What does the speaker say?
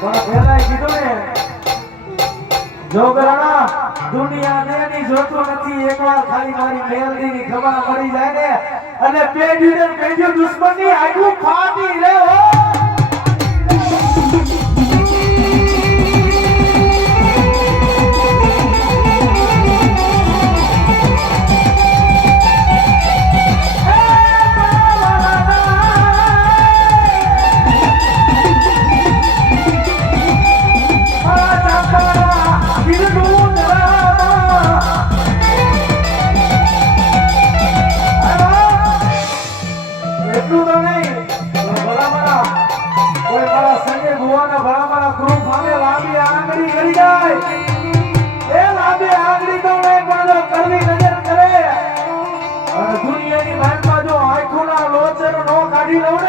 પણ પહેલા કીધું ને જોગરાણા દુનિયા દેની જોતો નથી એકવાર ખાલી મારી મેલડીની ખબર પડી જાય ને અને પેઢી દુશ્મનની આગુ ફાટી રે હો દુનિયાની માનમાં જો આંખોના લોચરો નો કાઢી લઉં